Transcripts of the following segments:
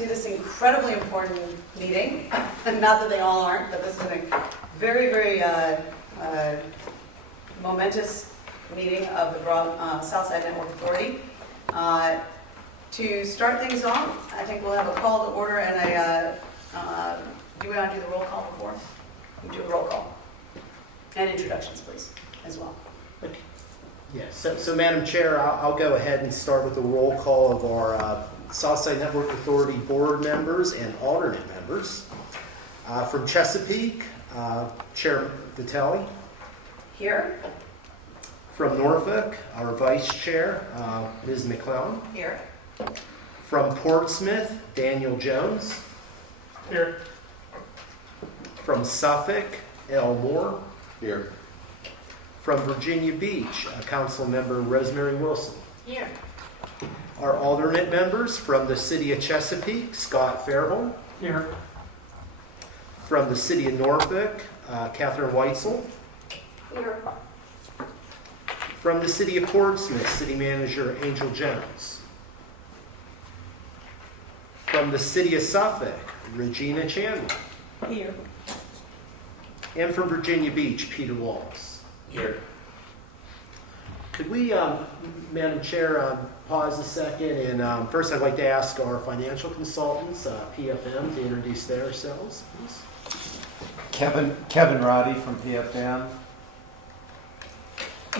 to this incredibly important meeting. Not that they all aren't, but this is a very, very momentous meeting of the Southside Network Authority. To start things off, I think we'll have a call to order and do we want to do the roll call before? We do a roll call. And introductions, please, as well. Yes. So Madam Chair, I'll go ahead and start with the roll call of our Southside Network Authority board members and alternate members. From Chesapeake, Chair Vitelli. Here. From Norfolk, our Vice Chair, Ms. McClellan. Here. From Portsmouth, Daniel Jones. Here. From Suffolk, L. Moore. Here. From Virginia Beach, Council Member Rosemary Wilson. Here. Our alternate members from the City of Chesapeake, Scott Fairholm. Here. From the City of Norfolk, Catherine Weitzel. Here. From the City of Portsmouth, City Manager Angel Jones. From the City of Suffolk, Regina Chandler. Here. And from Virginia Beach, Peter Walls. Here. Could we, Madam Chair, pause a second? And first I'd like to ask our financial consultants, PFM, to introduce themselves, please. Kevin Roddy from PFM.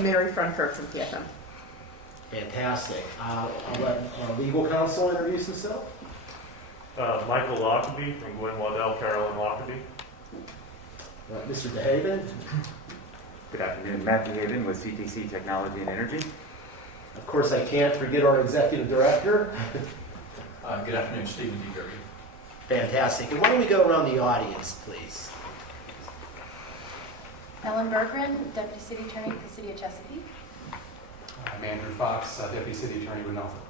Mary Frankfurt from PFM. Fantastic. I'll let legal counsel introduce himself. Michael Lockerbie from Gwen Waddell, Carolyn Lockerbie. Mr. DeHaven. Good afternoon, Matthew Haven with CTC Technology and Energy. Of course, I can't forget our Executive Director. Good afternoon, Stephen D. Derby. Fantastic. And why don't we go around the audience, please? Ellen Berggren, Deputy City Attorney for the City of Chesapeake. I'm Andrew Fox, Deputy City Attorney with Norfolk.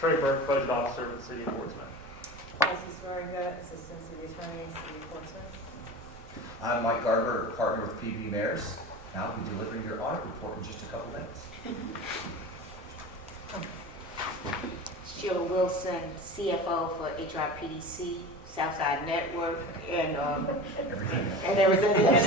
Trey Burke, Budget Officer with the City of Portsmouth. Mrs. Swaringa, Assistant City Attorney, City of Portsmouth. I'm Mike Garber, partner with PB Mayors. I'll be delivering your audit report in just a couple minutes. Sheila Wilson, CFO for HRPDC, Southside Network, and everything else.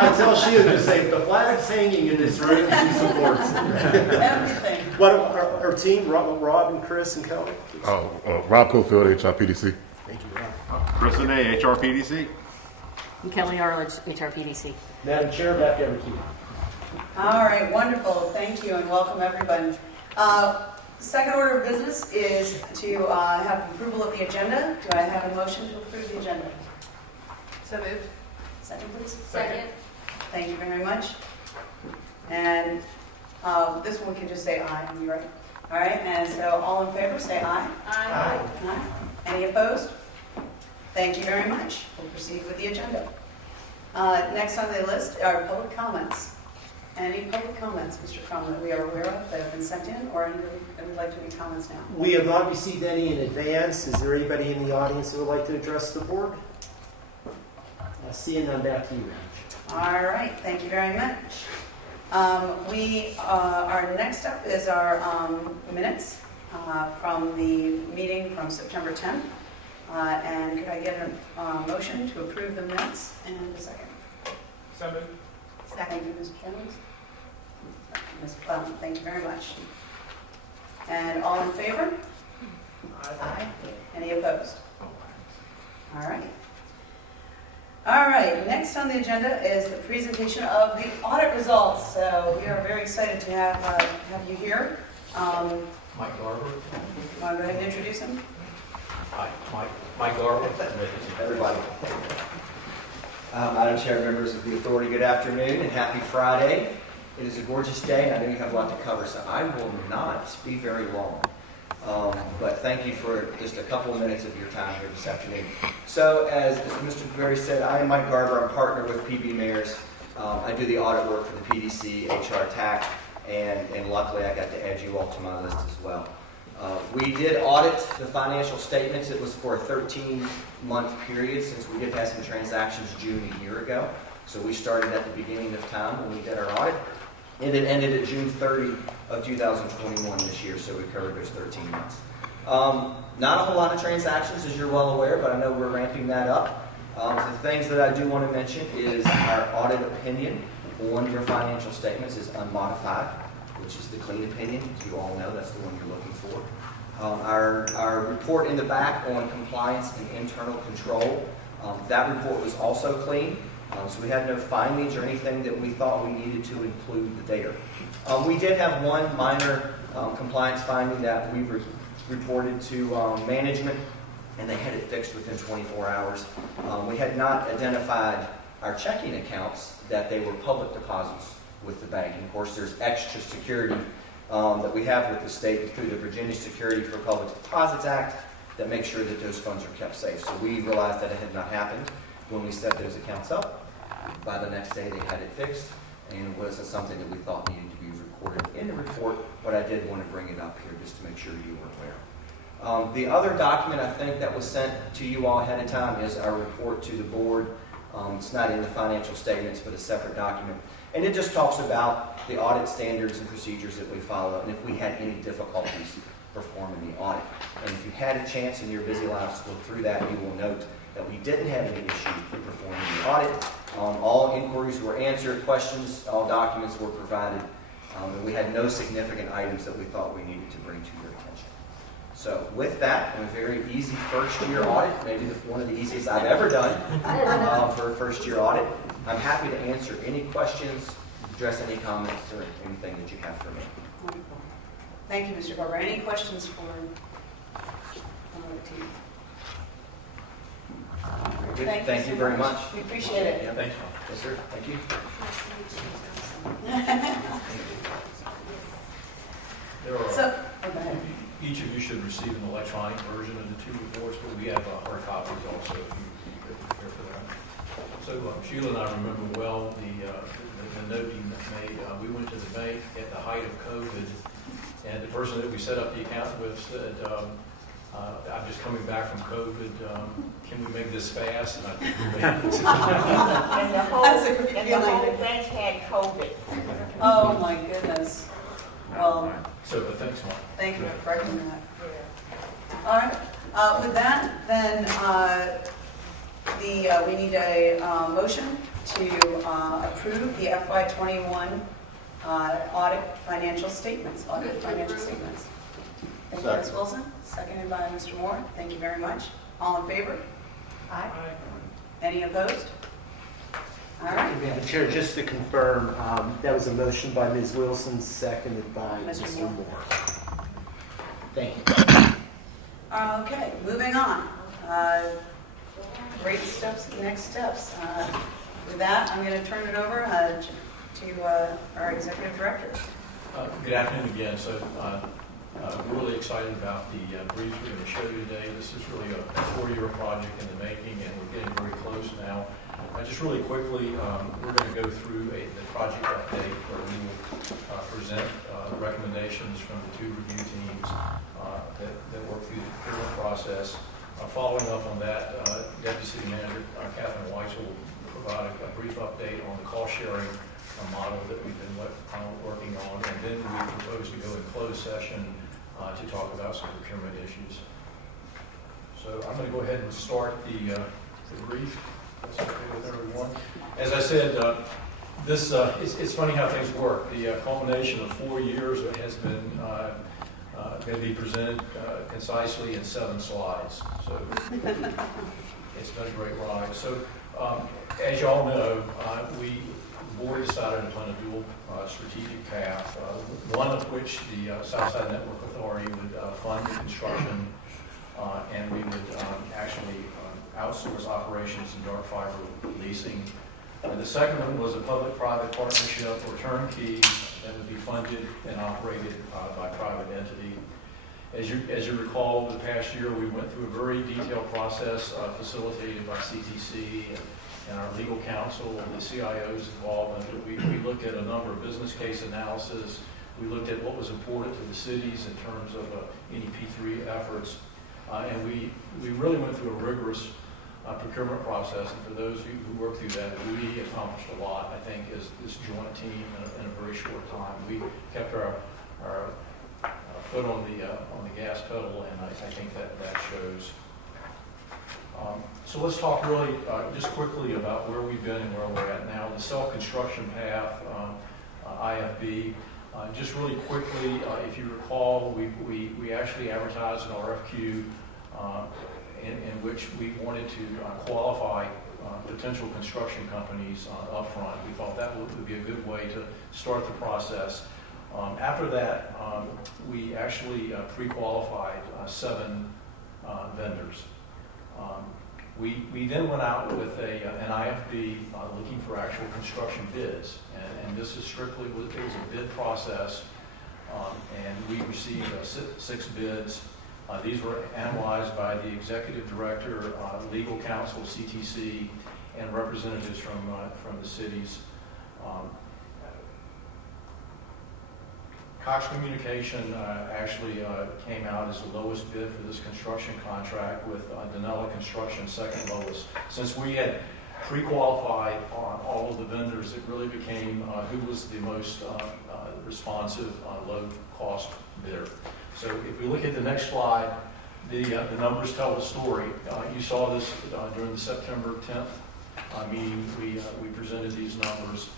I tell Sheila to say, if the flag's hanging in this room, she supports it. Everything. What our team, Rob and Chris and Kelly? Rob Cofield, HRPDC. Thank you, Rob. Chris and A, HRPDC. I'm Kelly Arledge, HRPDC. Madam Chair, back to everything. All right, wonderful. Thank you and welcome everybody. Second order of business is to have approval of the agenda. Do I have a motion to approve the agenda? So moved. Second, please. Second. Thank you very much. And this one we can just say aye, you right? All right, and so all in favor, say aye. Aye. Aye. Any opposed? Thank you very much. We'll proceed with the agenda. Next on the list are public comments. Any public comments, Mr. Crum, that we are aware of that have been sent in, or anybody that would like to make comments now? We have not received any in advance. Is there anybody in the audience who would like to address the board? Seeing none, back to you, Madam. All right, thank you very much. Our next up is our minutes from the meeting from September 10th. And could I get a motion to approve the minutes and a second? So moved. Second, Mr. Jones. Ms. Clem, thank you very much. And all in favor? Aye. Any opposed? All right. All right, next on the agenda is the presentation of the audit results. So we are very excited to have you here. Mike Garber. You want to go ahead and introduce him? Hi, Mike Garber. Everybody. Madam Chair, members of the authority, good afternoon and happy Friday. It is a gorgeous day and I know you have a lot to cover, so I will not be very long. But thank you for just a couple of minutes of your time here this afternoon. So as Mr. Berry said, I am Mike Garber. I'm partner with PB Mayors. I do the audit work for the PDC, HR, TAC, and luckily I got to add you all to my list as well. We did audit the financial statements. It was for a 13-month period since we did have some transactions June a year ago. So we started at the beginning of time when we did our audit. And it ended at June 30 of 2021 this year, so we covered those 13 months. Not a whole lot of transactions, as you're well aware, but I know we're ramping that up. The things that I do want to mention is our audit opinion on your financial statements is unmodified, which is the clean opinion. As you all know, that's the one you're looking for. Our report in the back on compliance and internal control, that report was also clean. So we had no findings or anything that we thought we needed to include there. We did have one minor compliance finding that we reported to management, and they had it fixed within 24 hours. We had not identified our checking accounts, that they were public deposits with the bank. And of course, there's extra security that we have with the state through the Virginia Security for Public Deposits Act that makes sure that those funds are kept safe. So we realized that it had not happened when we set those accounts up. By the next day, they had it fixed, and it wasn't something that we thought needed to be recorded in the report, but I did want to bring it up here just to make sure you were aware. The other document I think that was sent to you all ahead of time is our report to the board. It's not in the financial statements, but a separate document. And it just talks about the audit standards and procedures that we follow, and if we had any difficulties performing the audit. And if you had a chance in your busy lives to look through that, you will note that we didn't have any issues with performing the audit. All inquiries were answered, questions, all documents were provided, and we had no significant items that we thought we needed to bring to your attention. So with that, a very easy first-year audit, maybe one of the easiest I've ever done for a first-year audit. I'm happy to answer any questions, address any comments, or anything that you have for me. Wonderful. Thank you, Mr. Barber. Any questions for the team? Good. Thank you very much. We appreciate it. Yeah, thanks. Yes, sir. Thank you. There are, So, oh, go ahead. each of you should receive an electronic version of the two reports, but we have hard copies also if you care for that. So Sheila and I remember well the note you made. We went to the bank at the height of COVID, and the person that we set up the account with said, I'm just coming back from COVID. Can we make this fast? And I think we made it. And the whole, That's a great and the whole feeling. bench had COVID. Oh, my goodness. Well, So, but thanks, Mark. thank you for correcting that. All right. With that, then we need a motion to approve the FY21 audit financial statements. Thank you, Ms. Wilson. Seconded by Mr. Moore. Thank you very much. All in favor? Aye. Any opposed? All right. Madam Chair, just to confirm, that was a motion by Ms. Wilson, seconded by Mr. Mr. Moore. Moore. Thank you. Okay, moving on. Great steps, next steps. With that, I'm going to turn it over to our Executive Director. Good afternoon again. So we're really excited about the briefs we're going to show you today. This is really a 4-year project in the making, and we're getting very close now. Just really quickly, we're going to go through the project update where we will present recommendations from the 2 review teams that work through the procurement process. Following up on that, Deputy City Manager Catherine Weiss will provide a brief update on the cost sharing model that we've been working on, and then we propose to go in closed session to talk about some procurement issues. So I'm going to go ahead and start the brief. That's okay with everyone. As I said, it's funny how things work. The culmination of 4 years has been going to be presented concisely in 7 slides. So it's been a great ride. So as you all know, the board decided upon a dual strategic path, one of which the Southside Network Authority would fund the construction, and we would actually outsource operations and dark fiber leasing. The second one was a public-private partnership or turnkey that would be funded and operated by a private entity. As you recall, over the past year, we went through a very detailed process facilitated by CTC and our legal counsel and the CIO's involvement. We looked at a number of business case analysis. We looked at what was important to the cities in terms of any P3 efforts. And we really went through a rigorous procurement process. And for those who worked through that, we accomplished a lot, I think, as this joint team in a very short time. We kept our foot on the gas pedal, and I think that shows. So let's talk really just quickly about where we've been and where we're at now. The self-construction path, IFB. Just really quickly, if you recall, we actually advertised an RFQ in which we wanted to qualify potential construction companies up front. We thought that would be a good way to start the process. After that, we actually pre-qualified 7 vendors. We then went out with an IFB looking for actual construction bids, and this is strictly, it was a bid process, and we received 6 bids. These were analyzed by the executive director, legal counsel, CTC, and representatives from the cities. Cox Communication actually came out as the lowest bid for this construction contract, with Danella Construction second lowest. Since we had pre-qualified on all of the vendors, it really became who was the most responsive, low-cost bidder. So if we look at the next slide, the numbers tell the story. You saw this during the September 10th meeting. We presented these numbers.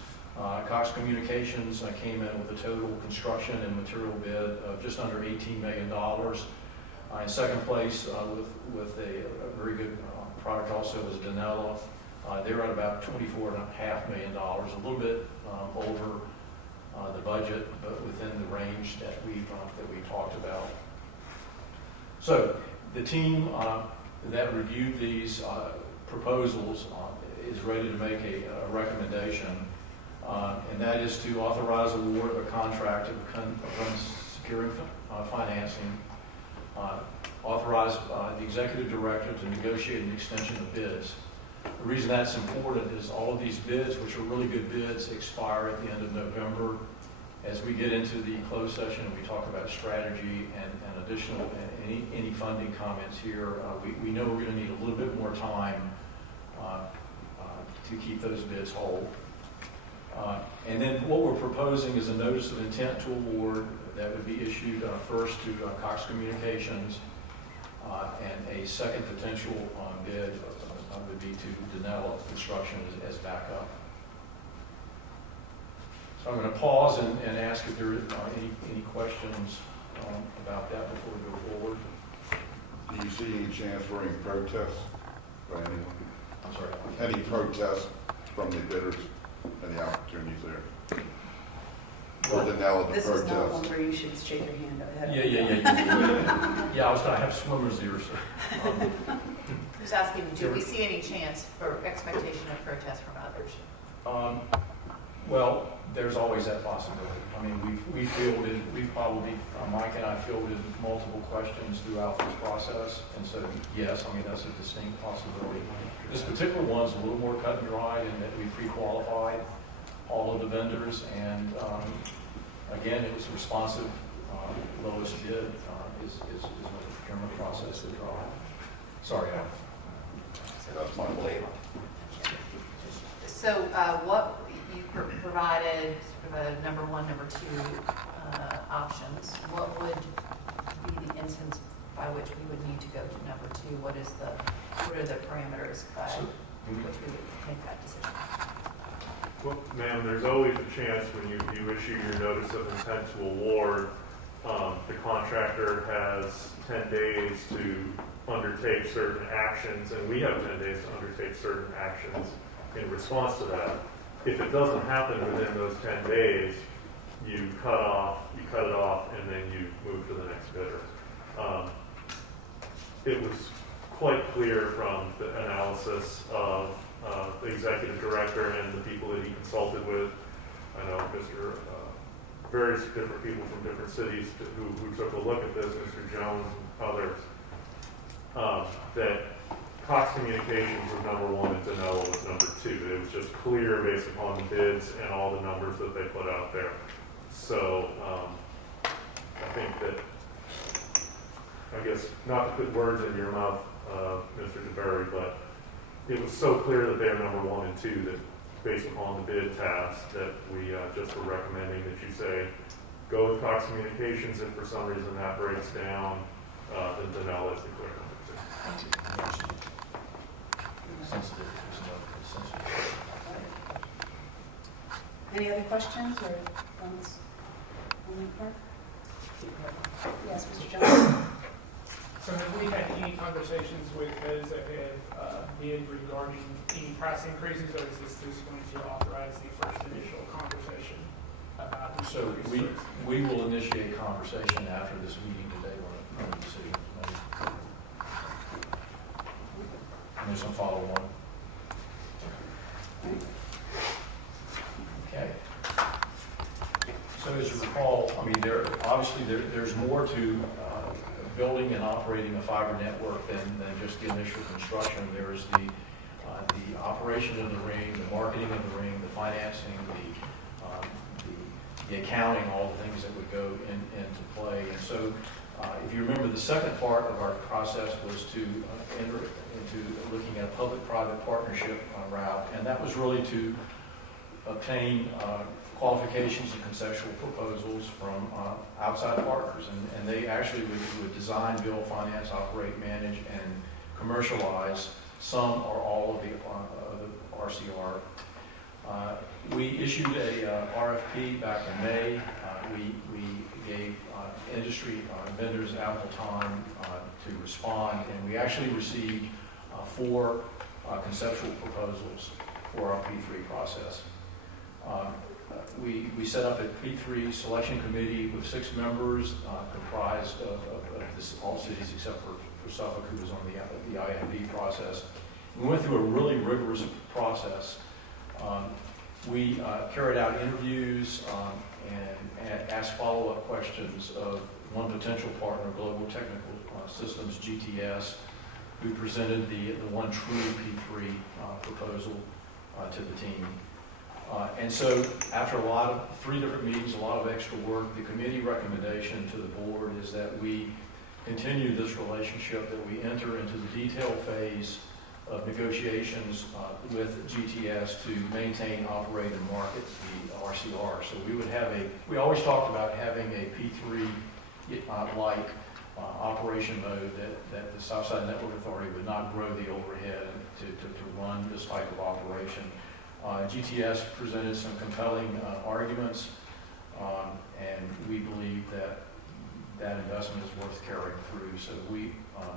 Cox Communications came in with a total construction and material bid of just under $18 million. In second place, with a very good product also, was Danella. They were at about $24.5 million, a little bit over the budget, but within the range that we talked about. So the team that reviewed these proposals is ready to make a recommendation. And that is to authorize award of a contract of securing financing, authorize the executive director to negotiate an extension of bids. The reason that's important is all of these bids, which are really good bids, expire at the end of November. As we get into the closed session and we talk about strategy and additional, any funding comments here, we know we're going to need a little bit more time to keep those bids whole. And then what we're proposing is a notice of intent to award that would be issued first to Cox Communications, and a second potential bid would be to Danella Construction as backup. So I'm going to pause and ask if there are any questions about that before we go forward. Do you see any chance for any protests by anyone? I'm sorry. Any protests from the bidders? Any opportunities there? For Danella to This is not one protest? where you should shake your hand ahead. Yeah, I was going to have swimmers here, so. Who's asking, do we see any chance or expectation of protest from others? Well, there's always that possibility. I mean, we've probably, Mike and I fielded multiple questions throughout this process, and so yes, I mean, that's a distinct possibility. This particular one's a little more cut and dried in that we pre-qualified all of the vendors, and again, it was responsive, lowest bid is what the procurement process would draw. Sorry, Al. That's my fault. So what you provided, sort of a number 1, number 2 options. What would be the instance by which we would need to go to number 2? What are the parameters by which we would make that decision? Well, ma'am, there's always a chance when you issue your notice of intent to award, the contractor has 10 days to undertake certain actions, and we have 10 days to undertake certain actions in response to that. If it doesn't happen within those 10 days, you cut it off, and then you move to the next bidder. It was quite clear from the analysis of the executive director and the people that he consulted with. I know various different people from different cities who took a look at this, Mr. Jones and others, that Cox Communications was number 1 and Danella was number 2. It was just clear based upon the bids and all the numbers that they put out there. So I think that, I guess, not to put words in your mouth, Mr. DeBerry, but it was so clear that they're number 1 and 2 that based upon the bid tabs that we just were recommending that you say go with Cox Communications. If for some reason that breaks down, then Danell is the clear number two. Sensitive, there's no sensitive. Any other questions or comments on that part? Yes, Mr. Johnson. So have we had any conversations with those that have bid regarding any price increases, or is this just going to authorize the first initial conversation about the So we will initiate conversation after this meeting today on a decision is made. And there's some follow-on. Okay. So as you recall, I mean, there's more to building and operating a fiber network than just the initial construction. There's the operation of the ring, the marketing of the ring, the financing, the accounting, all the things that would go into play. And so if you remember, the second part of our process was to enter into looking at a public-private partnership route, and that was really to obtain qualifications and conceptual proposals from outside partners, and they actually would design, build, finance, operate, manage, and commercialize some or all of the RCR. We issued a RFP back in May. We gave industry vendors ample time to respond, and we actually received 4 conceptual proposals for our P3 process. We set up a P3 selection committee with 6 members comprised of all cities except for Suffolk, who was on the IFB process. We went through a really rigorous process. We carried out interviews and asked follow-up questions of one potential partner, Global Technical Systems, GTS, who presented the one true P3 proposal to the team. And so after 3 different meetings, a lot of extra work, the committee recommendation to the board is that we continue this relationship, that we enter into the detail phase of negotiations with GTS to maintain, operate, and market the RCR. So we always talked about having a P3 like operation mode that the Southside Network Authority would not grow the overhead to run this type of operation. GTS presented some compelling arguments, and we believe that investment is worth carrying through. So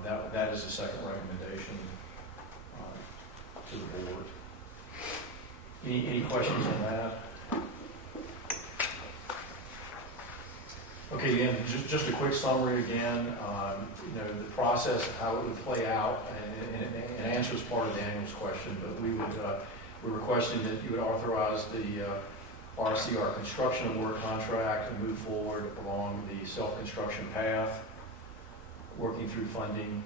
that is the second recommendation to the board. Any questions on that? Okay, again, just a quick summary again. The process of how it would play out, and answers part of Daniel's question, but we're requesting that you would authorize the RCR construction award contract and move forward along the self-construction path, working through funding.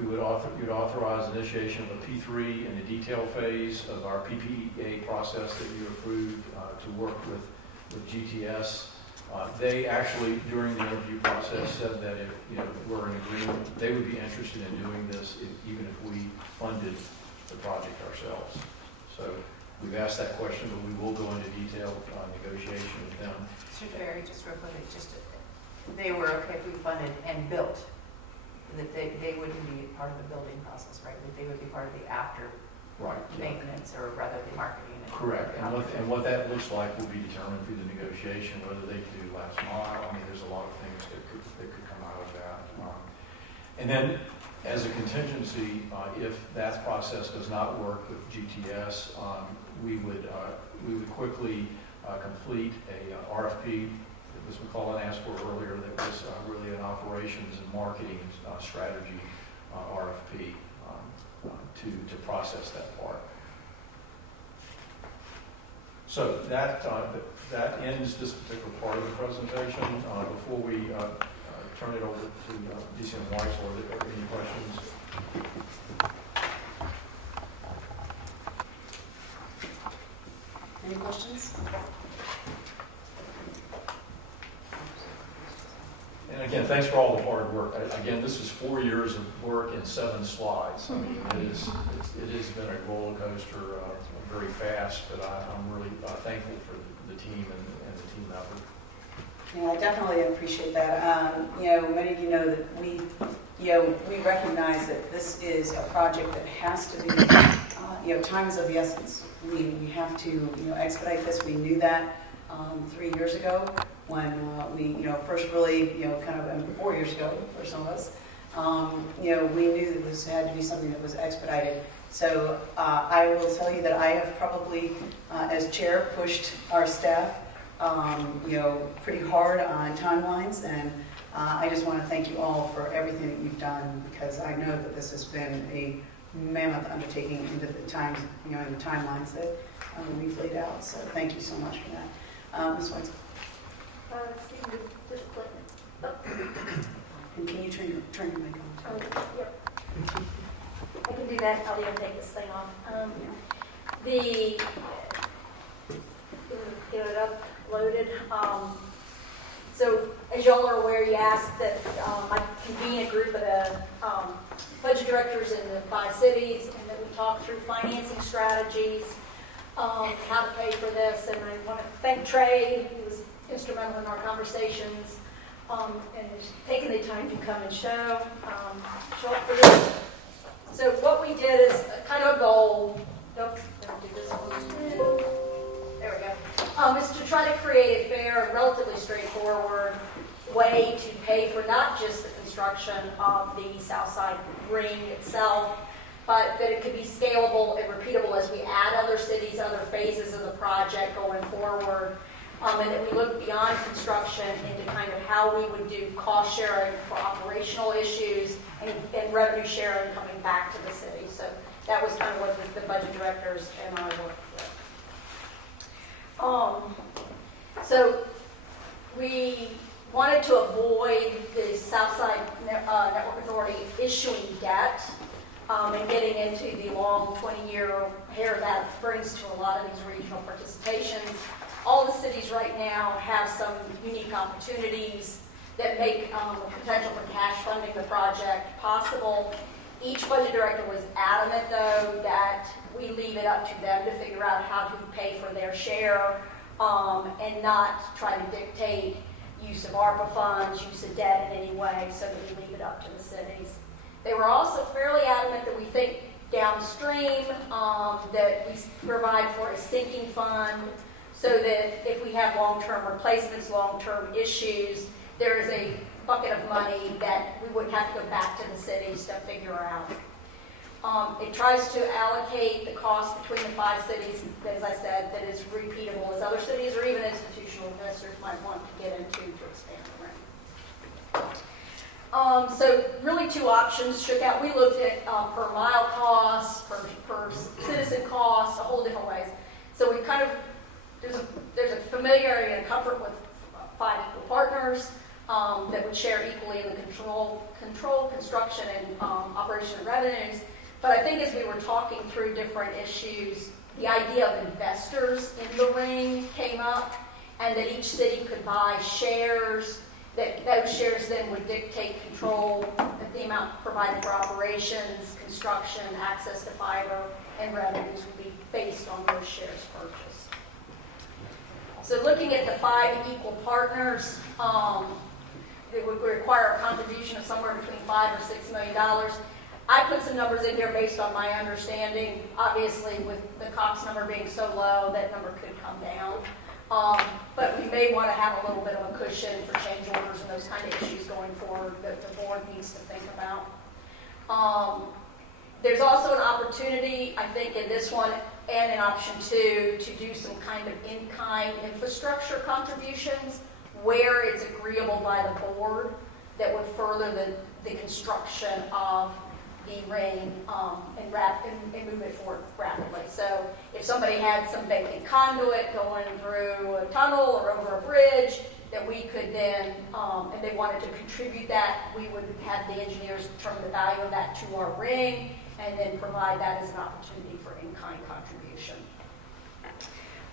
You would authorize initiation of a P3 in the detail phase of our PPA process that you approved to work with GTS. They actually, during the interview process, said that if we're in agreement, they would be interested in doing this even if we funded the project ourselves. So we've asked that question, but we will go into detailed negotiation with them. Mr. Ferry, just real quick, they were okay if we funded and built, that they wouldn't be part of the building process, right? That they would be part of the after maintenance, or rather the marketing. Correct. And what that looks like will be determined through the negotiation, whether they can do last mile. I mean, there's a lot of things that could come out of that. And then, as a contingency, if that process does not work with GTS, we would quickly complete a RFP that Ms. McCullen asked for earlier. That was really an operations and marketing strategy RFP to process that part. So that ends this particular part of the presentation. Before we turn it over to DCM Weiss, are there any questions? Any questions? And again, thanks for all the hard work. Again, this is 4 years of work in 7 slides. I mean, it has been a roller coaster, very fast, but I'm really thankful for the team and the team effort. Yeah, I definitely appreciate that. Many of you know that we recognize that this is a project that has to be, time is of the essence. We have to, expedite this. We knew that 3 years ago when we, first really, kind of, and 4 years ago for some of us, we knew that this had to be something that was expedited. So I will tell you that I have probably, as chair, pushed our staff pretty hard on timelines, and I just want to thank you all for everything that you've done, because I know that this has been a mammoth undertaking into the times, in the timelines that we've laid out. So thank you so much for that. Ms. White. And can you turn your mic on? Yep. I can do that. I'll even take this thing off. Get it uploaded. So as y'all are aware, you asked that I convene a group of the budget directors in the 5 cities, and that we talk through financing strategies, how to pay for this. And I want to thank Trey, who was instrumental in our conversations, and has taken the time to come and show up for this. So what we did is kind of a goal. Don't do this one. There we go. Is to try to create a fair, relatively straightforward way to pay for not just the construction of the Southside ring itself, but that it could be scalable and repeatable as we add other cities, other phases of the project going forward. And that we look beyond construction into kind of how we would do cost sharing for operational issues and revenue sharing coming back to the city. So that was kind of what the budget directors and I worked with. So we wanted to avoid the Southside Network Authority issuing debt and getting into the long 20-year hair that brings to a lot of these regional participations. All the cities right now have some unique opportunities that make the potential for cash funding the project possible. Each budget director was adamant, though, that we leave it up to them to figure out how to pay for their share and not try to dictate use of ARPA funds, use of debt in any way, so that we leave it up to the cities. They were also fairly adamant that we think downstream, that we provide for a sinking fund, so that if we have long-term replacements, long-term issues, there is a bucket of money that we wouldn't have to go back to the cities to figure out. It tries to allocate the cost between the 5 cities, as I said, that is repeatable, as other cities or even institutional investors might want to get into to expand the ring. So really 2 options shook out. We looked at per mile costs, per citizen costs, a whole different ways. So we kind of, there's a familiarity and comfort with 5 equal partners that would share equally in the control, construction, and operation of revenues. But I think as we were talking through different issues, the idea of investors in the ring came up, and that each city could buy shares, that those shares then would dictate control of the amount provided for operations, construction, access to fiber, and revenues would be based on those shares purchased. So looking at the 5 equal partners, it would require a contribution of somewhere between $5 or $6 million. I put some numbers in here based on my understanding. Obviously, with the Cox number being so low, that number could come down. But we may want to have a little bit of a cushion for change orders and those kind of issues going forward that the board needs to think about. There's also an opportunity, I think, in this one and in option 2 to do some kind of in-kind infrastructure contributions where it's agreeable by the board that would further the construction of the ring and move it forward rapidly. So if somebody had some vacant conduit going through a tunnel or over a bridge that we could then, and they wanted to contribute that, we would have the engineers determine the value of that to our ring and then provide that as an opportunity for in-kind contribution.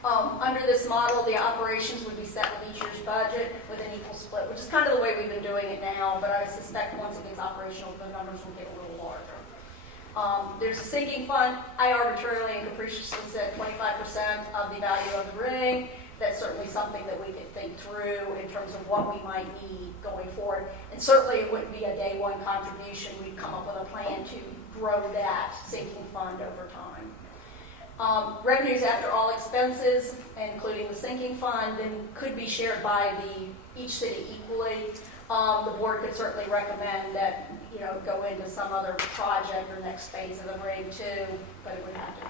Under this model, the operations would be set with each year's budget with an equal split, which is kind of the way we've been doing it now, but I suspect once it gets operational, the numbers will get a little larger. There's a sinking fund. I arbitrarily and capriciously said 25% of the value of the ring. that's certainly something that we could think through in terms of what we might need going forward. And certainly it wouldn't be a day one contribution. We'd come up with a plan to grow that sinking fund over time. Revenues after all expenses, including the sinking fund, then could be shared by each city equally. The board could certainly recommend that, go into some other project or next phase of the ring too, but it would have to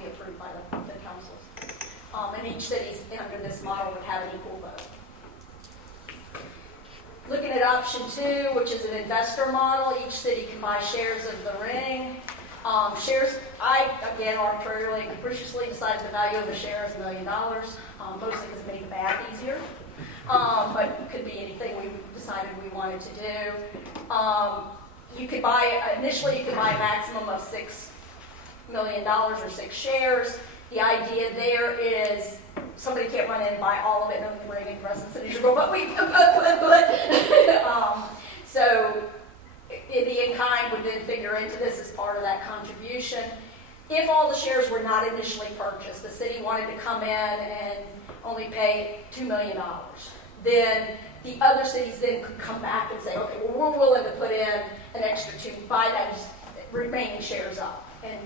be approved by the councils. And each city under this model would have an equal vote. Looking at option 2, which is an investor model, each city can buy shares of the ring. Shares, I, again, arbitrarily and capriciously decided the value of a share is $1 million, mostly because it made the math easier. But it could be anything we decided we wanted to do. Initially you could buy a maximum of $6 million or 6 shares. The idea there is somebody can't run in and buy all of it and then bring in the rest of the city. So the in-kind would then figure into this as part of that contribution. If all the shares were not initially purchased, the city wanted to come in and only pay $2 million, then the other cities then could come back and say, okay, well, we're willing to put in an extra to buy those remaining shares up. And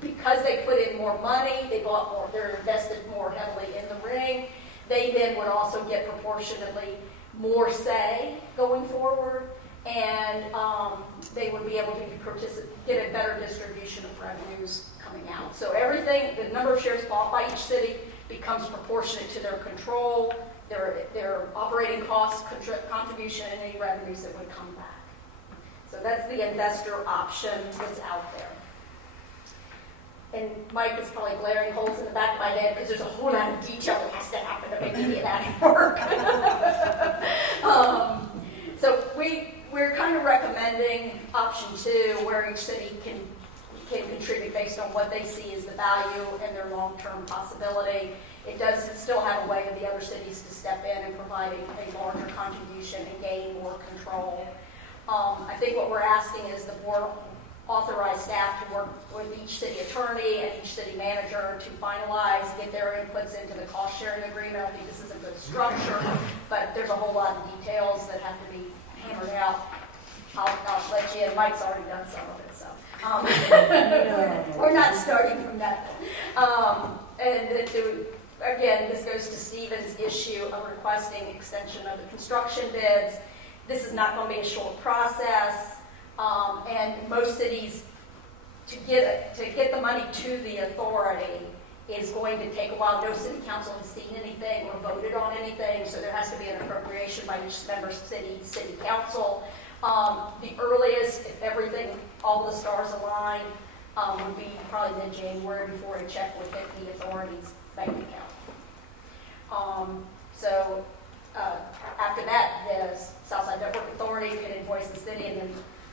because they put in more money, they bought more, they're invested more heavily in the ring, they then would also get proportionately more say going forward, and they would be able to get a better distribution of revenues coming out. So everything, the number of shares bought by each city becomes proportionate to their control, their operating costs, contribution, and any revenues that would come back. So that's the investor option that's out there. And Mike is probably glaring holes in the back of my head because there's a whole lot of detail that has to happen to make any of that work. So we're kind of recommending option 2, where each city can contribute based on what they see as the value and their long-term possibility. It does still have a way of the other cities to step in and provide a larger contribution and gain more control. I think what we're asking is the board authorize staff to work with each city attorney and each city manager to finalize, get their inputs into the cost sharing agreement. I think this is a good structure, but there's a whole lot of details that have to be hammered out. I'll let you in. Mike's already done some of it, so we're not starting from that. Again, this goes to Stephen's issue of requesting extension of the construction bids. This is not going to be a short process. And most cities, to get the money to the authority is going to take a while. No city council has seen anything or voted on anything, so there has to be an appropriation by each member city council. The earliest, if everything, all the stars align, would be probably mid-January before a check would hit the authority's bank account. After that, the Southside Network Authority can invoice the city, and then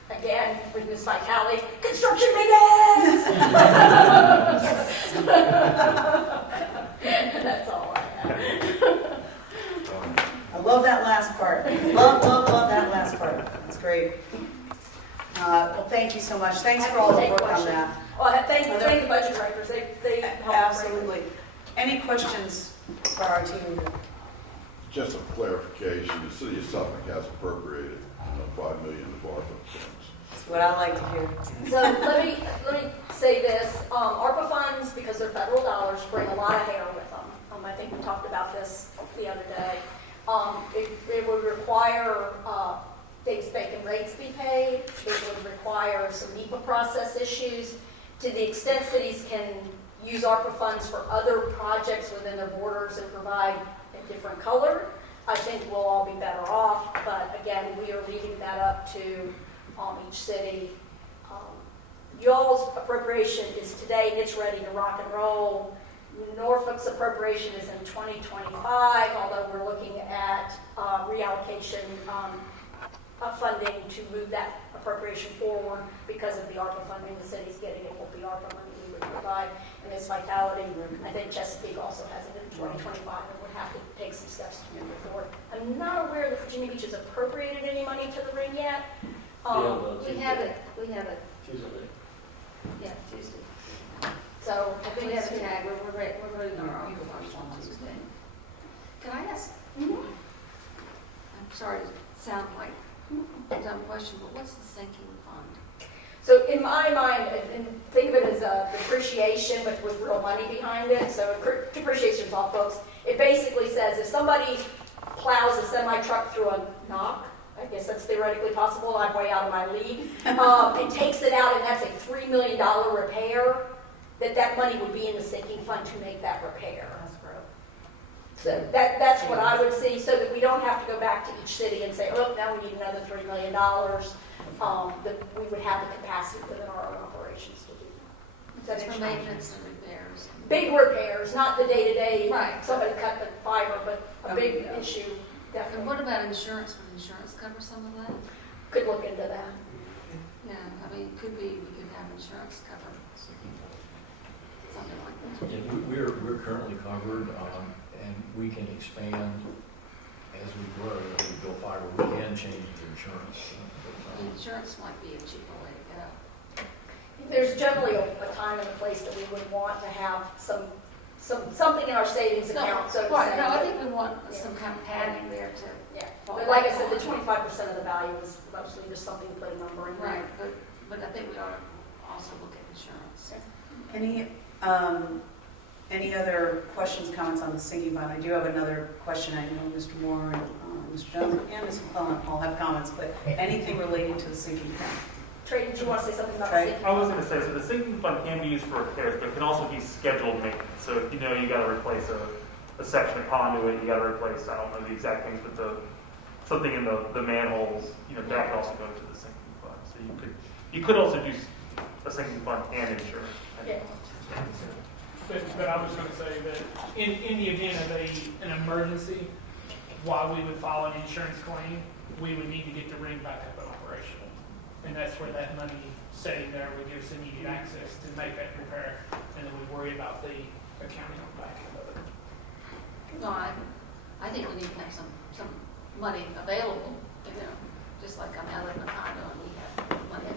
again, with Ms. Vitale, construction begins! Yes! That's all I have. I love that last part. Love that last part. That's great. Well, thank you so much. Thanks for all the work on that. Well, thank the budget directors. They helped. Absolutely. Any questions for our team? Just a clarification, the city of Suffolk has appropriated $5 million of ARPA funds. That's what I like to hear. So let me say this. ARPA funds, because they're federal dollars, bring a lot of hair with them. I think we talked about this the other day. It would require base bacon rates be paid. It would require some NEPA process issues. To the extent cities can use ARPA funds for other projects within their borders and provide a different color, I think we'll all be better off. But again, we are leaving that up to each city. Y'all's appropriation is today, it's ready to rock and roll. Norfolk's appropriation is in 2025, although we're looking at reallocation of funding to move that appropriation forward because of the ARPA funding the city's getting. It won't be ARPA money we would provide. And this Vitality, I think Chesapeake also has it in 2025 and would have to take some steps to move it forward. I'm not aware that Virginia Beach has appropriated any money to the ring yet. We have it. Tuesday. Yeah, Tuesday. So I think We have it tonight. We're voting on our uniforms on Tuesday. Can I ask, I'm sorry to sound like a dumb question, but what's the sinking fund? So in my mind, and think of it as a depreciation, but with real money behind it. So depreciation is all folks. It basically says if somebody plows a semi-truck through a knock, I guess that's theoretically possible, I'm way out of my league, and takes it out, and that's a $3 million repair, that money would be in the sinking fund to make that repair. So that's what I would see, so that we don't have to go back to each city and say, oh, now we need another $3 million. That we would have the capacity within our own operations to do that. That's for maintenance and repairs. Big repairs, not the day-to-day, Right. somebody cut the fiber, but a big Yeah. issue, And definitely. what about insurance? Would insurance cover some of that? Could look into that. Yeah, I mean, it could be, we could have insurance cover something like that. Yeah, we're currently covered, and we can expand as we grow, as we build fiber, we can change the insurance. Insurance might be a cheaper way to go. There's generally a time and a place that we would want to have something in our savings account, so to Right, say. no, I think we want some kind of padding there to. Yeah, but like I said, the 25% of the value is mostly just something to put a number in there. Right, but I think we ought to also look at insurance. Any other questions, comments on the sinking fund? I do have another question. I know Mr. Moore and Mr. Jones and Ms. McClellan all have comments, but anything relating to the sinking fund? Trey, did you want to say something about Trey? the sinking I was fund? going to say, so the sinking fund can be used for repairs, but it can also be scheduled maintenance. So if you know you got to replace a section of conduit, you got to replace, I don't know the exact things, but something in the manholes, that could also go to the sinking fund. So you could also do a sinking fund and insurance. Yeah. But I was going to say that in the event of an emergency, while we would file an insurance claim, we would need to get the ring back up and operational. And that's where that money sitting there would give us immediate access to make that repair, and then we worry about the accounting on the back end of it. No, I think we need to have some money available, just like I'm out in a condo and we have money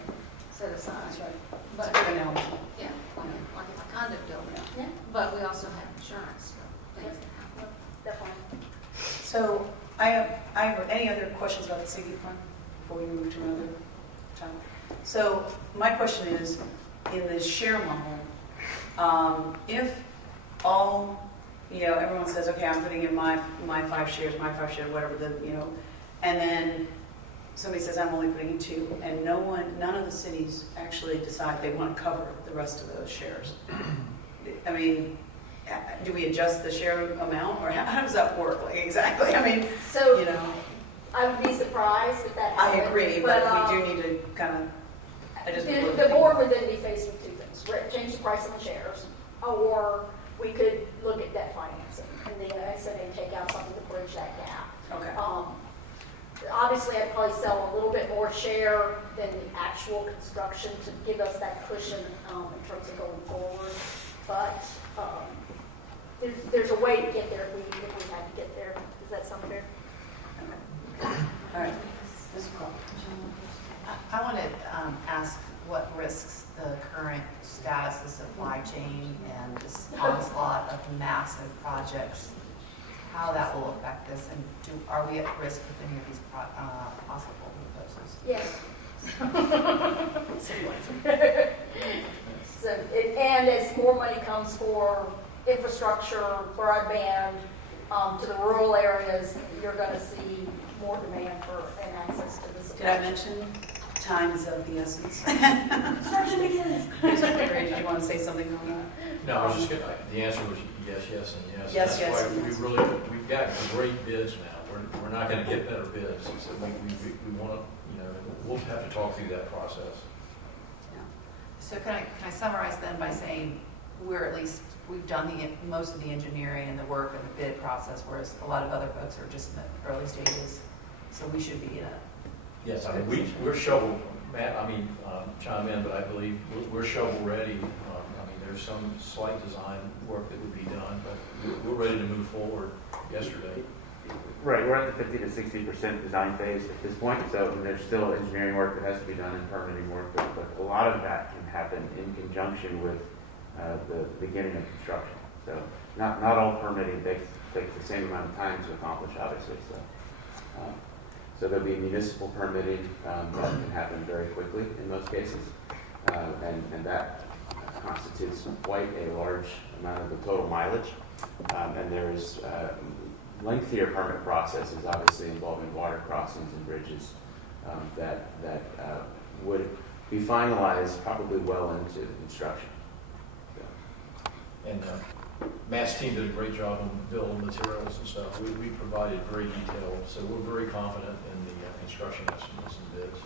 set aside. That's right. But, That's a good analogy. yeah, like in a condo building. Yeah. But we also have insurance for things that happen. Definitely. So I have any other questions about the sinking fund before we move to another topic? So my question is, in the share model, if all, everyone says, okay, I'm putting in my 5 shares, whatever and then somebody says, I'm only putting in 2, and none of the cities actually decide they want to cover the rest of those shares. I mean, do we adjust the share amount, or how does that work exactly? I mean, So I would be surprised if that I happened. agree, but we do need to kind of. The board would then be faced with 2 things: change the price of the shares, or we could look at debt financing and the SNA take out something to bridge that gap. Okay. Obviously, I'd probably sell a little bit more share than the actual construction to give us that cushion in terms of going forward. But there's a way to get there if we had to get there. Does that sound fair? All right. Ms. McCall. I want to ask what risks the current status of supply chain and this onslaught of massive projects, how that will affect us, and are we at risk with any of these possible proposals? Yes. So, and as more money comes for infrastructure, broadband, to the rural areas, you're going to see more demand for and access to the supply. Did I mention time is of the essence? Start to begin. Did you want to say something on that? No, I was just gonna, the answer was yes, and yes. Yes, That's yes, why and yes. we've got great bids now. We're not gonna get better bids. So we want to, we'll have to talk through that process. So can I summarize then by saying we've done most of the engineering and the work and the bid process, whereas a lot of other folks are just in the early stages. So we should be in a. Yes, I mean, we're shovel, Matt, chime in, but I believe we're shovel ready. There's some slight design work that would be done, but we're ready to move forward yesterday. Right, we're at the 50 to 60% design phase at this point, so there's still engineering work that has to be done and permitting work, but a lot of that can happen in conjunction with the beginning of construction. So not all permitting takes take the same amount of time to accomplish, obviously. So there'll be municipal permitting that can happen very quickly in most cases, and that constitutes quite a large amount of the total mileage. And there's lengthier permit processes, obviously involving water crossings and bridges that would be finalized probably well into construction. And Matt's team did a great job on building materials and stuff. We provided very detailed, so we're very confident in the construction estimates and bids.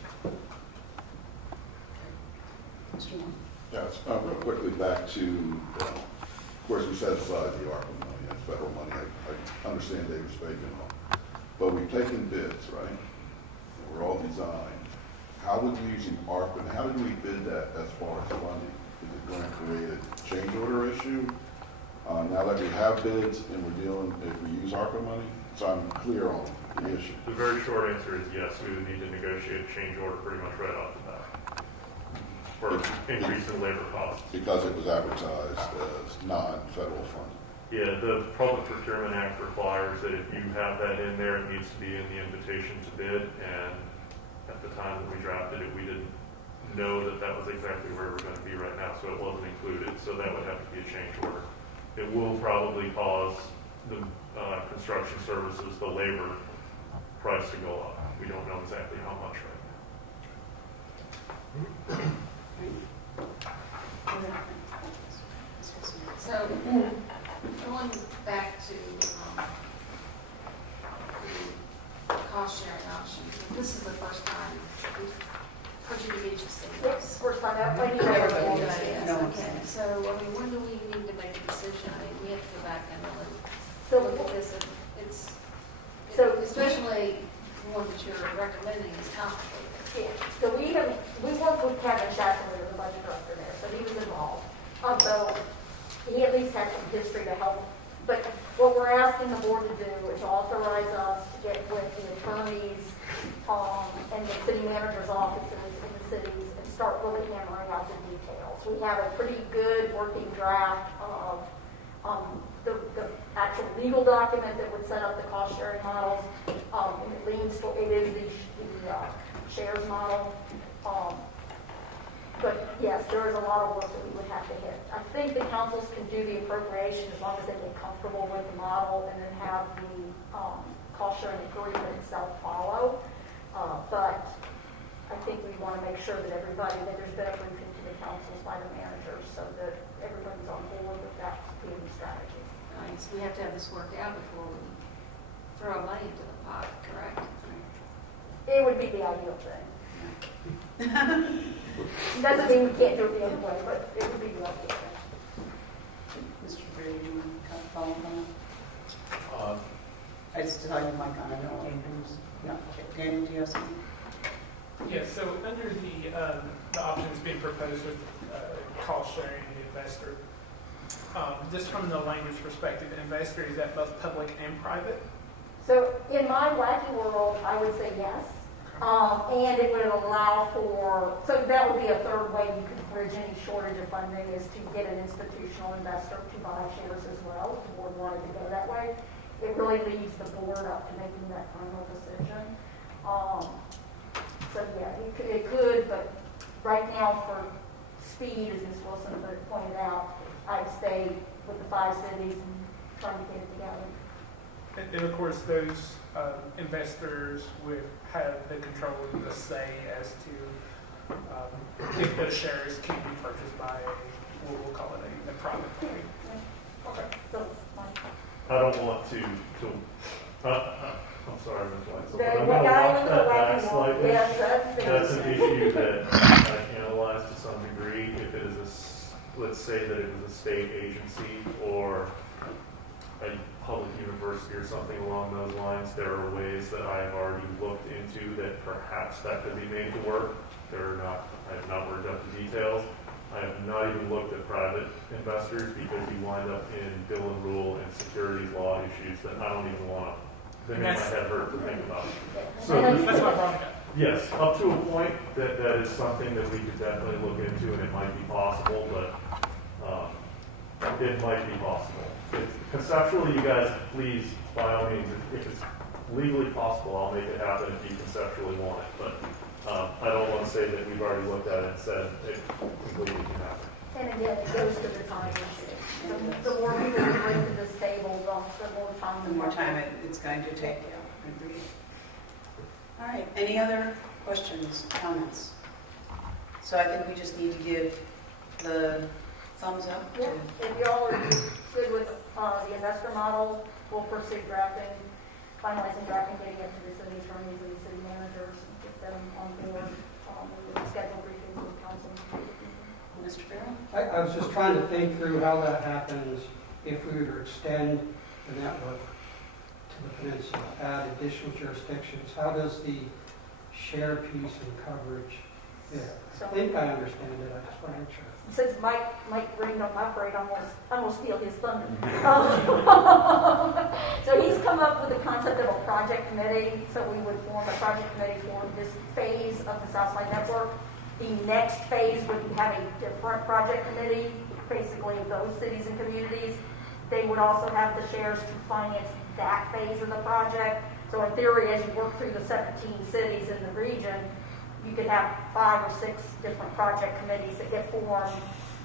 Mr. Moore? Yes, real quickly back to, of course, we set aside the ARPA money, that's federal money. I understand David's speaking on. But we've taken bids, right? And we're all designed. How would we using ARPA, and how did we bid that as far as funding? Is it going to create a change order issue? Now that we have bids and we're dealing, if we use ARPA money, so I'm clear on the issue. The very short answer is yes, we would need to negotiate a change order pretty much right off the bat for increase in labor costs. Because it was advertised as non-federal funding. Yeah, the Public Procurement Act requires that if you have that in there, it needs to be in the invitation to bid, and at the time that we drafted it, we didn't know that that was exactly where we're going to be right now, so it wasn't included, so that would have to be a change order. It will probably cause the construction services, the labor price to go up. We don't know exactly how much right now. So, going back to the cost sharing option, this is the first time we've heard you to each state this. First time out, Everybody Yes, No one's okay. saying. So, I mean, when do we need to make a decision? I mean, we have to go back and really So, look at this, and it's, So- especially the one that you're recommending is complicated. yeah, so we worked with Kevin Shackler, the budget director there, so he was involved. Although he at least had some history to help. But what we're asking the board to do is authorize us to get with the attorneys and the city manager's offices in the cities and start really hammering out the details. We have a pretty good working draft of the actual legal document that would set up the cost sharing models. It is the shares model. But yes, there is a lot of work that we would have to hit. I think the councils can do the appropriation as long as they get comfortable with the model and then have the cost sharing agreement itself follow. But I think we want to make sure that there's been a briefing to the councils by the managers so that everybody's on board with that being the strategy. Right, so we have to have this worked out before we throw money into the pot, correct? It would be the ideal thing. Doesn't mean we can't do it the other way, but it would be the ideal thing. Mr. Brady, you want to kind of follow on that? Uh, I just tell you my comment, I don't want anything. No, okay. Daniel, do you have something? Yes, so under the options being proposed with cost sharing the investor, just from the language perspective, investor, is that both public and private? So in my wacky world, I would say yes. And it would allow so that would be a third way you could bridge any shortage of funding is to get an institutional investor to buy shares as well. If the board wanted to go that way. It really leaves the board up to making that final decision. So yeah, it could, but right now for speed, as Ms. Wilson pointed out, I'd stay with the 5 cities and trying to get it together. And of course, those investors would have the control and the say as to if those shares can be purchased by we'll call it a private party. Okay, so I don't want to I'm sorry, Ms. Weitzel, but I'm the going to guy walk with the that back wacky slightly. yes, That's an issue that I analyzed to some degree. If it is let's say that it was a state agency or a public university or something along those lines, there are ways that I have already looked into that perhaps that could be made to work. I have not worked out the details. I have not even looked at private investors because you wind up in bill and rule and securities law issues that I don't even want to make my head hurt to think about. So That's why I brought it up. yes, up to a point that is something that we could definitely look into and it might be possible, but it might be possible. Conceptually, you guys, please, by all means, if it's legally possible, I'll make it happen if you conceptually want it. But I don't want to say that we've already looked at it and said it completely can happen. And again, it goes to the time issue. The more people we bring to this table, the more time. The more time it's going to take, yeah, agreed. All right, any other questions, comments? So I think we just need to give the thumbs up. Yeah, if y'all are good with the investor model, we'll proceed drafting, finalizing drafting, getting it to the city attorneys and the city managers, and get them on board. We will schedule briefings with council. Mr. Farrell? I was just trying to think through how that happens if we were to extend the network to the peninsula, add additional jurisdictions. How does the share piece and coverage fit? I think I understand it. I just want to make sure. Since Mike bringing up my parade, I'm going to steal his thunder. So he's come up with the concept of a project committee. So we would form a project committee for this phase of the Southside network. The next phase would have a different project committee, basically those cities and communities. They would also have the shares to finance that phase of the project. So in theory, as you work through the 17 cities in the region, you could have 5 or 6 different project committees that get formed.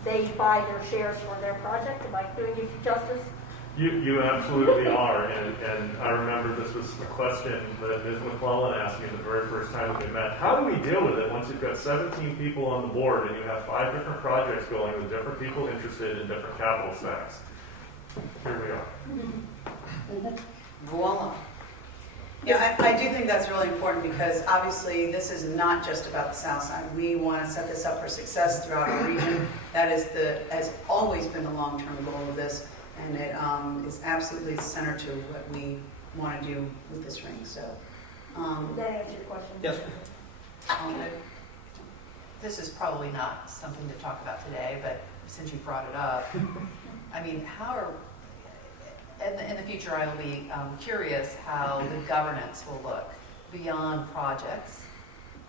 They buy their shares for their project. Am I doing you justice? You absolutely are, and I remember this was a question that Ms. McClellan asked me the very first time we met. How do we deal with it once you've got 17 people on the board and you have 5 different projects going with different people interested in different capital stacks? Here we are. Voila. Yeah, I do think that's really important because obviously this is not just about the South Side. We want to set this up for success throughout our region. That has always been the long-term goal of this. And it is absolutely center to what we want to do with this ring. So, Did that answer your question? Yes. This is probably not something to talk about today, but since you brought it up, I mean, in the future, I will be curious how the governance will look beyond projects,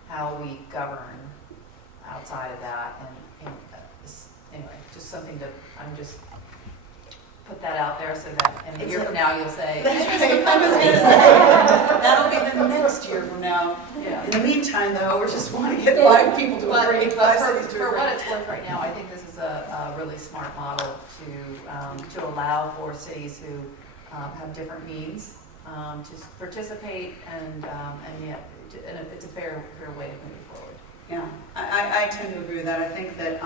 how we govern outside of that, and anyway, just something to, I'm just put that out there so that in a year from now you'll say. That's right. I was going to say, that'll be the next year from now. Yeah. In the meantime, though, we just want to get 5 people to agree, 5 cities to For agree. what it's worth right now, I think this is a really smart model to allow for cities who have different needs to participate, and yet it's a fair way of moving forward. Yeah, I tend to agree with that. I think that,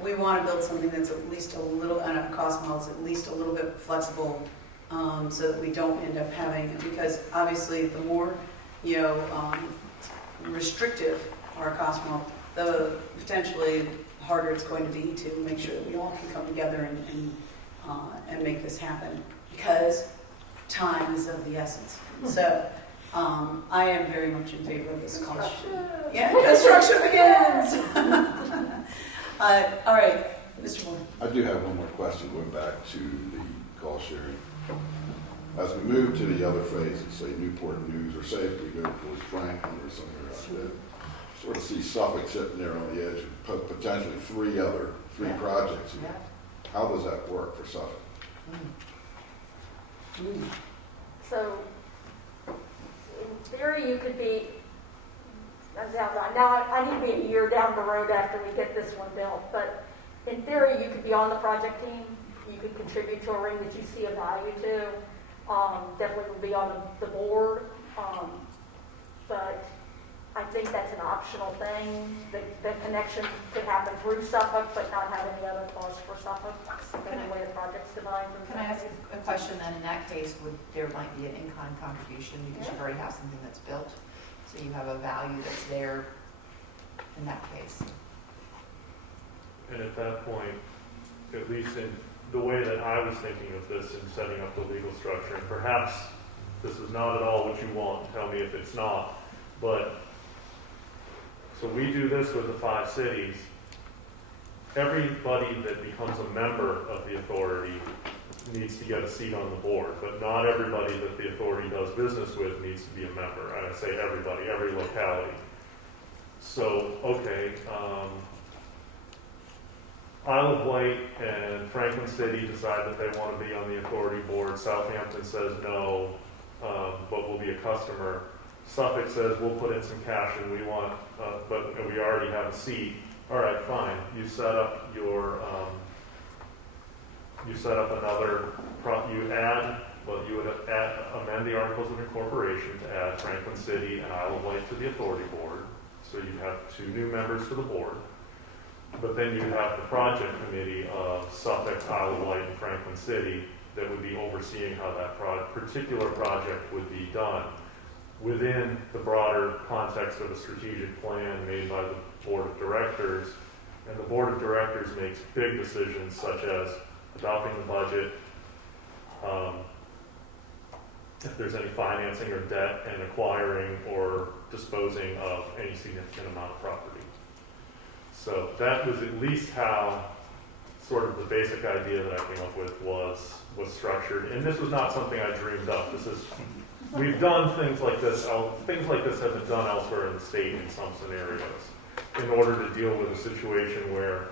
we want to build something that's at least a little, and a cost model is at least a little bit flexible, so that we don't end up having, because obviously the more, restrictive our cost model, the potentially harder it's going to be to make sure that we all can come together and make this happen, because time is of the essence. So I am very much in favor of this cost. Yeah, construction begins. All right, Mr. Moore. I do have one more question going back to the cost sharing. As we move to the other phase, say Newport News, or say if we go towards Franklin or somewhere like that, sort of see Suffolk sitting there on the edge of potentially 3 projects. Yeah. How does that work for Suffolk? So, in theory, you could be, now I need to be a year down the road after we get this one built, but in theory, you could be on the project team, you could contribute to a ring that you see a value to, definitely would be on the board, but I think that's an optional thing. The connection could happen through Suffolk, but not have any other cost for Suffolk, depending on the way the project's divided from Can I ask Suffolk. a question then? In that case, there might be an in-kind contribution because you already have something that's built, so you have a value that's there in that case. And at that point, at least in the way that I was thinking of this in setting up the legal structure, and perhaps this is not at all what you want, tell me if it's not, but so we do this with the 5 cities. Everybody that becomes a member of the authority needs to get a seat on the board, but not everybody that the authority does business with needs to be a member. And I say everybody, every locality. So, okay, Isle of Wight and Franklin City decide that they want to be on the authority board. Southampton says no, but we'll be a customer. Suffolk says we'll put in some cash and we want, and we already have a seat. All right, fine. You set up your, you set up another, you add, well, you would amend the Articles of Incorporation to add Franklin City and Isle of Wight to the authority board. So you have 2 new members to the board. But then you have the project committee of Suffolk, Isle of Wight, and Franklin City that would be overseeing how that particular project would be done within the broader context of a strategic plan made by the board of directors. And the board of directors makes big decisions such as adopting the budget, if there's any financing or debt, and acquiring or disposing of any significant amount of property. So that was at least how sort of the basic idea that I came up with was structured. And this was not something I dreamed up. This is, we've done things like this have been done elsewhere in the state in some scenarios in order to deal with a situation where,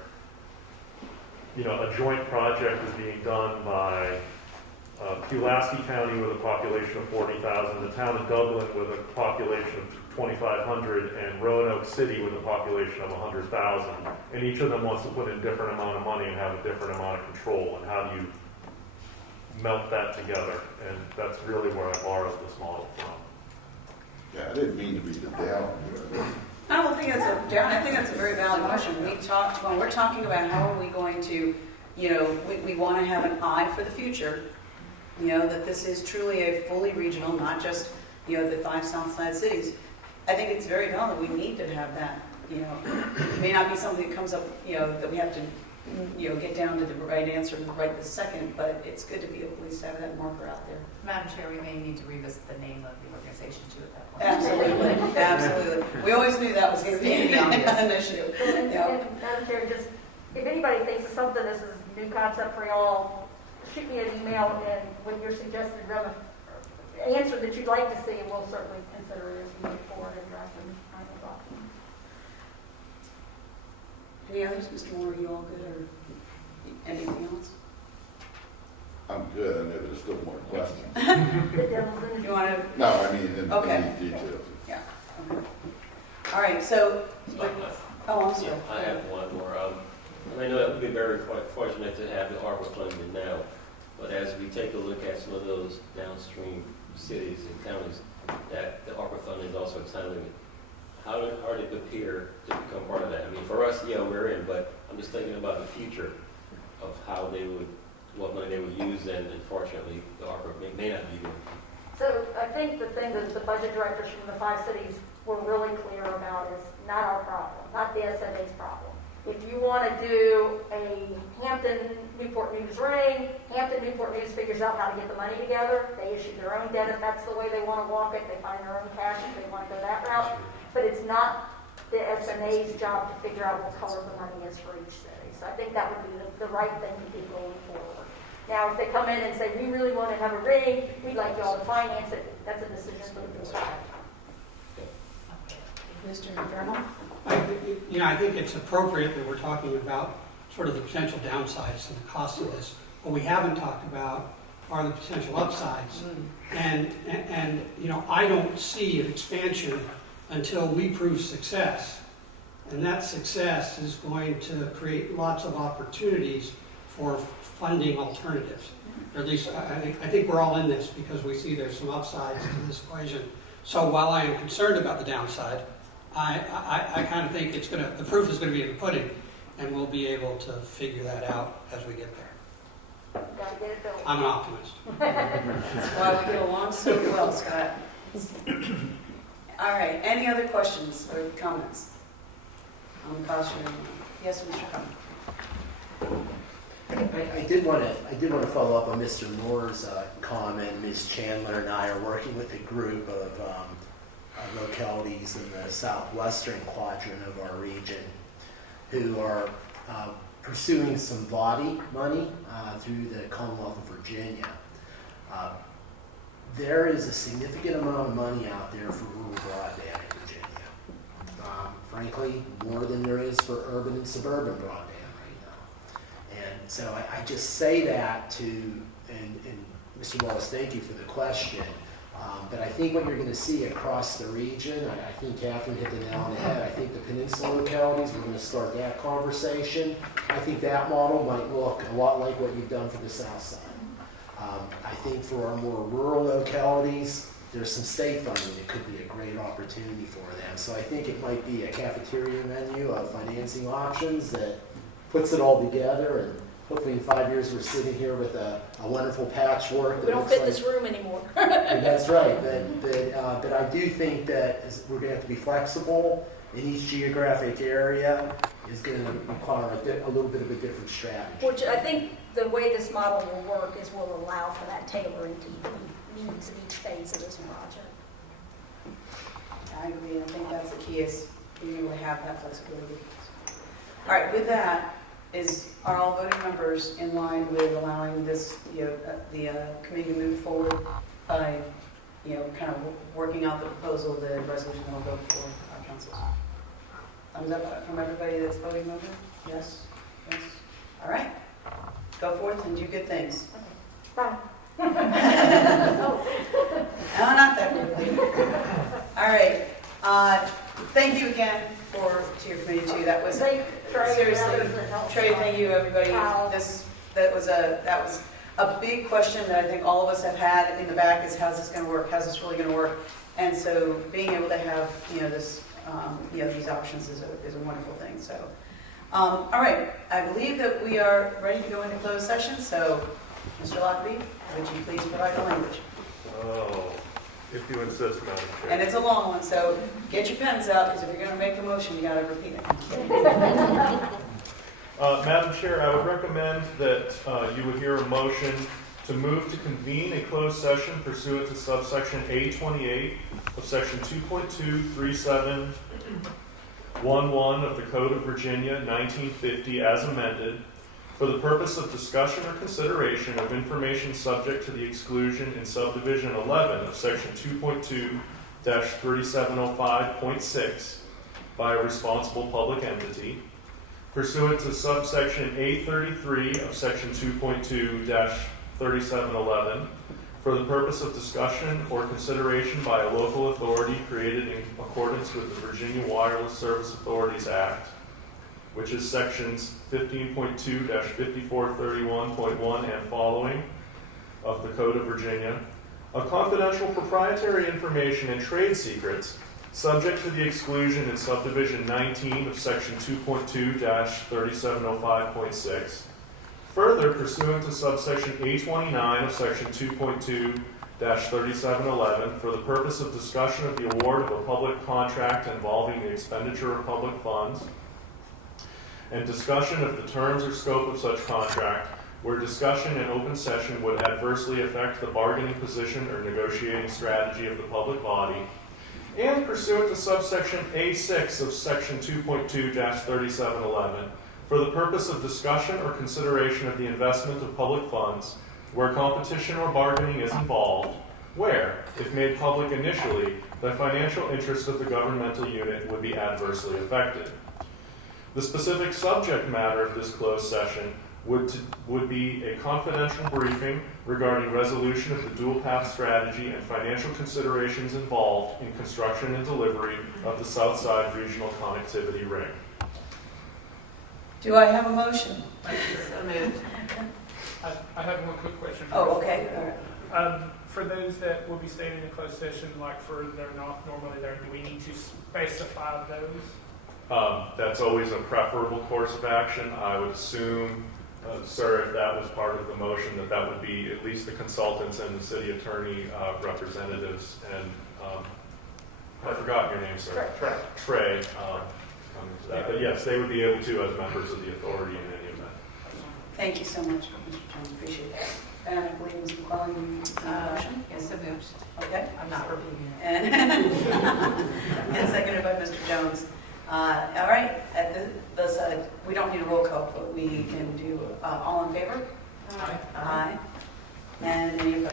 you know, a joint project is being done by Pulaski County with a population of 40,000, the town of Dublin with a population of 2,500, and Roanoke City with a population of 100,000. And each of them wants to put in a different amount of money and have a different amount of control. And how do you melt that together? And that's really where I borrowed this model from. Yeah, I didn't mean to be the down. I don't think that's a down. I think that's a very valid motion. When we're talking about how are we going to, you know, we want to have an eye for the future, you know, that this is truly a fully regional, not just, you know, the 5 Southside cities. I think it's very valid. We need to have that, you know. It may not be something that comes up, you know, that we have to, you know, get down to the right answer right this second, but it's good to be able to at least have that marker out there. Madam Chair, we may need to revisit the name of the organization too at that point. Absolutely, absolutely. We always knew that was going to be an issue. And Madam Chair, just if anybody thinks of something, this is a new concept for y'all, shoot me an email and with your suggested answer that you'd like to see, and we'll certainly consider it as we move forward and draft a final document. Any others, Mr. Moore? Are you all good, or anything else? I'm good. I know there's still more questions. You want to? No, I mean, in Okay. details. Yeah. Okay. All right. So, I'm sorry. Yeah, I have one more. And I know that we've been very fortunate to have the ARPA funding now, but as we take a look at some of those downstream cities and counties that the ARPA funding is also entitling, how did it appear to become part of that? I mean, for us, yeah, we're in, but I'm just thinking about the future of how they would, what money they would use, and unfortunately, the ARPA may not be there. So I think the thing that the budget directors from the 5 cities were really clear about is not our problem, not the SMA's problem. If you want to do a Hampton Newport News ring, Hampton Newport News figures out how to get the money together. They issue their own debt if that's the way they want to walk it. They find their own cash if they want to go that route. But it's not the SMA's job to figure out what color the money is for each city. So I think that would be the right thing to do going forward. Now, if they come in and say, we really want to have a ring, we'd like y'all to finance it, that's a decision for the board. Mr. Vernon? I think it's appropriate that we're talking about sort of the potential downsides and the cost of this. What we haven't talked about are the potential upsides. And I don't see an expansion until we prove success. And that success is going to create lots of opportunities for funding alternatives. Or at least I think we're all in this because we see there's some upsides to this equation. So while I am concerned about the downside, I kind of think the proof is going to be in the pudding, and we'll be able to figure that out as we get there. I'm an optimist. That's why we get along so well, Scott. All right. Any other questions or comments on the cost sharing? Yes, Mr. Cummings. I did want to follow up on Mr. Moore's comment. Ms. Chandler and I are working with a group of localities in the southwestern quadrant of our region who are pursuing some body money through the Commonwealth of Virginia. There is a significant amount of money out there for rural broadband in Virginia. Frankly, more than there is for urban and suburban broadband right now. so I just say that to, and Mr. Wallace, thank you for the question. But I think what you're going to see across the region, I think Catherine hit the nail on the head. I think the peninsula localities, we're going to start that conversation. I think that model might look a lot like what you've done for the South Side. I think for our more rural localities, there's some state funding that could be a great opportunity for them. So I think it might be a cafeteria menu of financing options that puts it all together, and hopefully in 5 years we're sitting here with a wonderful patchwork. We don't fit this room anymore. That's right, but I do think that we're going to have to be flexible, and each geographic area is going to require a little bit of a different strategy. Which I think the way this model will work is will allow for that tailoring to the needs of each phase of this project. I agree, and I think that's the key, is being able to have that flexibility. All right, with that, are all voting members in line with allowing this, the committee to move forward by, kind of working out the proposal, the resolution that will go before our councils? Thumbs up from everybody that's voting member? Yes? Yes? All right. Go forth and do good things. Bye. No, not that quickly. All right. Thank you again to your committee too. That was seriously, Trey. Thank you, everybody. That was a big question that I think all of us have had in the back: is how's this going to work? How's this really going to work? And so, being able to have this, these options is a wonderful thing. So, all right. I believe that we are ready to go into closed session. So, Mr. Lockerbie, would you please provide the language? Oh, if you insist, Madam Chair. And it's a long one, so get your pens out, because if you're going to make the motion, you got to repeat it. Madam Chair, I would recommend that you would hear a motion to move to convene a closed session pursuant to subsection A28 of section 2.23711 of the Code of Virginia 1950 as amended, for the purpose of discussion or consideration of information subject to the exclusion in subdivision 11 of section 2.2-3705.6 by a responsible public entity, pursuant to subsection A33 of section 2.2-3711, for the purpose of discussion or consideration by a local authority created in accordance with the Virginia Wireless Service Authorities Act, which is sections 15.2-5431.1 and following of the Code of Virginia, of confidential proprietary information and trade secrets subject to the exclusion in subdivision 19 of section 2.2-3705.6. Further, pursuant to subsection A29 of section 2.2-3711, for the purpose of discussion of the award of a public contract involving the expenditure of public funds, and discussion of the terms or scope of such contract, where discussion in open session would adversely affect the bargaining position or negotiating strategy of the public body, and pursuant to subsection A6 of section 2.2-3711, for the purpose of discussion or consideration of the investment of public funds, where competition or bargaining is involved, where, if made public initially, the financial interest of the governmental unit would be adversely affected. The specific subject matter of this closed session would be a confidential briefing regarding resolution of the dual path strategy and financial considerations involved in construction and delivery of the Southside Regional Connectivity Ring. Do I have a motion? So moved. I have one quick question. Oh, okay. All right. For those that will be staying in a closed session, like they're not normally there, do we need to specify those? That's always a preferable course of action. I would assume, sir, if that was part of the motion, that would be at least the consultants and the city attorney representatives. And I forgot your name, sir. Trey. Coming to that. But yes, they would be able to as members of the authority in any event. Thank you so much, Mr. Jones. Appreciate that. And I believe Ms. McClellan, you motion? Yes, so moved. Okay. I'm not repeating it. And seconded by Mr. Jones. All right, at this, we don't need a roll call, but we can do all in favor? Aye. Aye.